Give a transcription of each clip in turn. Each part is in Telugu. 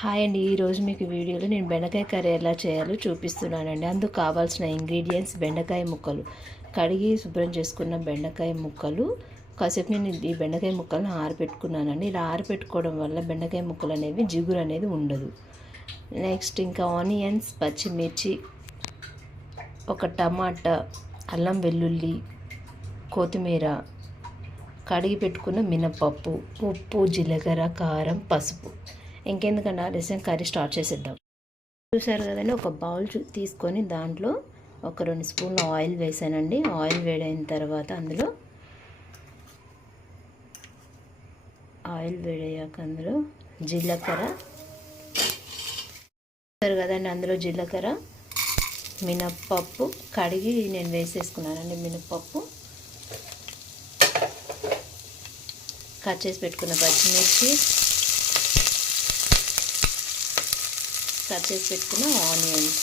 హాయ్ అండి, ఈరోజు మీకు వీడియోలో నేను బెండకాయ కర్రీ ఎలా చేయాలో చూపిస్తున్నానండి. అందుకు కావాల్సిన ఇంగ్రీడియంట్స్: బెండకాయ ముక్కలు, కడిగి శుభ్రం చేసుకున్న బెండకాయ ముక్కలు. కాసేపు నేను ఈ బెండకాయ ముక్కలను ఆరబెట్టుకున్నానండి. ఇలా ఆరబెట్టుకోవడం వల్ల బెండకాయ ముక్కలు అనేవి జిగురు అనేది ఉండదు. నెక్స్ట్ ఇంకా ఆనియన్స్, పచ్చిమిర్చి, ఒక టమాటా, అల్లం వెల్లుల్లి, కొత్తిమీర, కడిగి పెట్టుకున్న మినపప్పు, ఉప్పు, జీలకర్ర, కారం, పసుపు. ఇంకెందుకంటే ఆలస్యం, కర్రీ స్టార్ట్ చేసేద్దాం. చూసారు కదండి, ఒక బౌల్ తీసుకొని దాంట్లో ఒక 2 స్పూన్ల ఆయిల్ వేసానండి. ఆయిల్ వేడైన తర్వాత అందులో జీలకర్ర, చూసారు కదండి, అందులో జీలకర్ర, మినప్పప్పు కడిగి నేను వేసేసుకున్నానండి. మినప్పప్పు, కట్ చేసి పెట్టుకున్న పచ్చిమిర్చి, కట్ చేసి పెట్టుకున్న ఆనియన్స్,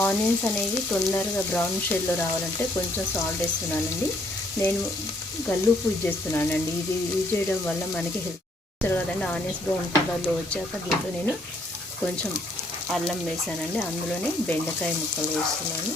ఆనియన్స్ అనేవి తొందరగా బ్రౌన్ షేడ్లో రావాలంటే కొంచెం సాల్ట్ వేస్తున్నానండి. నేను గల్లుప్పు యూజ్ చేస్తున్నానండి. ఇది యూజ్ చేయడం వల్ల మనకి హెల్త్ కదండి. ఆనియన్స్ బ్రౌన్ కలర్లో వచ్చాక దీంట్లో నేను కొంచెం అల్లం వేసానండి. అందులోనే బెండకాయ ముక్కలు వేస్తున్నాను.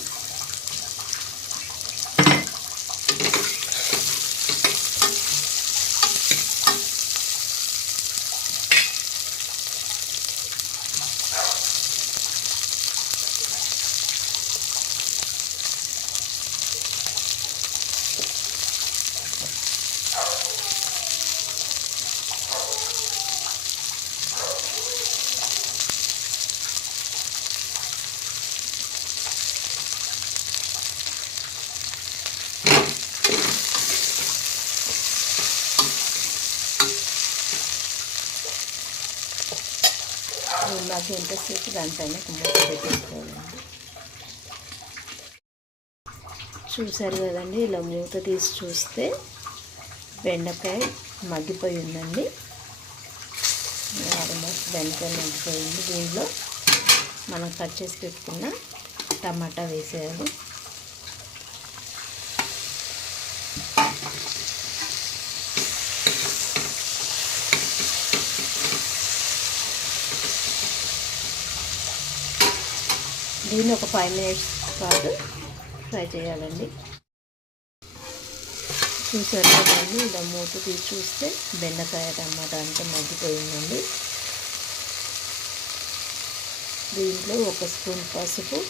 నాకు ఎంతసేపు దానిపైన మూత పెట్టేసుకోవాలండి. చూసారు కదండి, ఇలా మూత తీసి చూస్తే బెండకాయ మగ్గిపోయి ఉందండి. ఆల్మోస్ట్ బెండకాయ మగ్గిపోయింది. దీంట్లో మనం కట్ చేసి పెట్టుకున్న టమాటా వేసేయాలి. దీన్ని ఒక 5 మినిట్స్ పాటు ఫ్రై చేయాలండి. చూసారు కదండి, ఇలా మూత తీసి చూస్తే బెండకాయ టమాటా అంతా మగ్గిపోయిందండి. దీంట్లో 1 స్పూన్ పసుపు,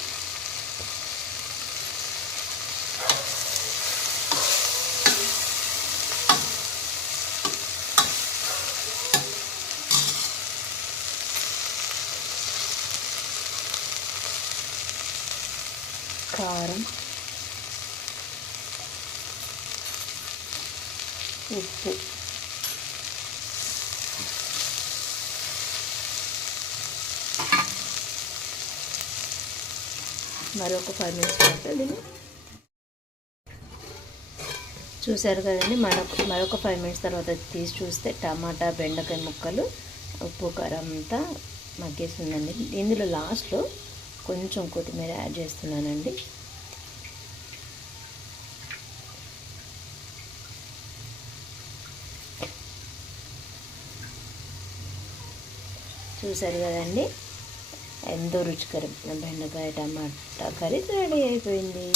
కారం, ఉప్పు, మరొక 5 మినిట్స్ పాటు దీన్ని చూసారు కదండి. మరొక 5 మినిట్స్ తర్వాత తీసి చూస్తే టమాటా, బెండకాయ ముక్కలు, ఉప్పు, కారం అంతా మగ్గేస్తుందండి. ఇందులో లాస్ట్లో కొంచెం కొత్తిమీర యాడ్ చేస్తున్నానండి. చూసారు కదండి, ఎంతో రుచికరమైన బెండకాయ టమాటా కర్రీ రెడీ అయిపోయింది.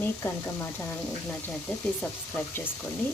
మీకు కనుక మా ఛానల్ నచ్చినట్లయితే ప్లీజ్ సబ్స్క్రైబ్ చేసుకోండి.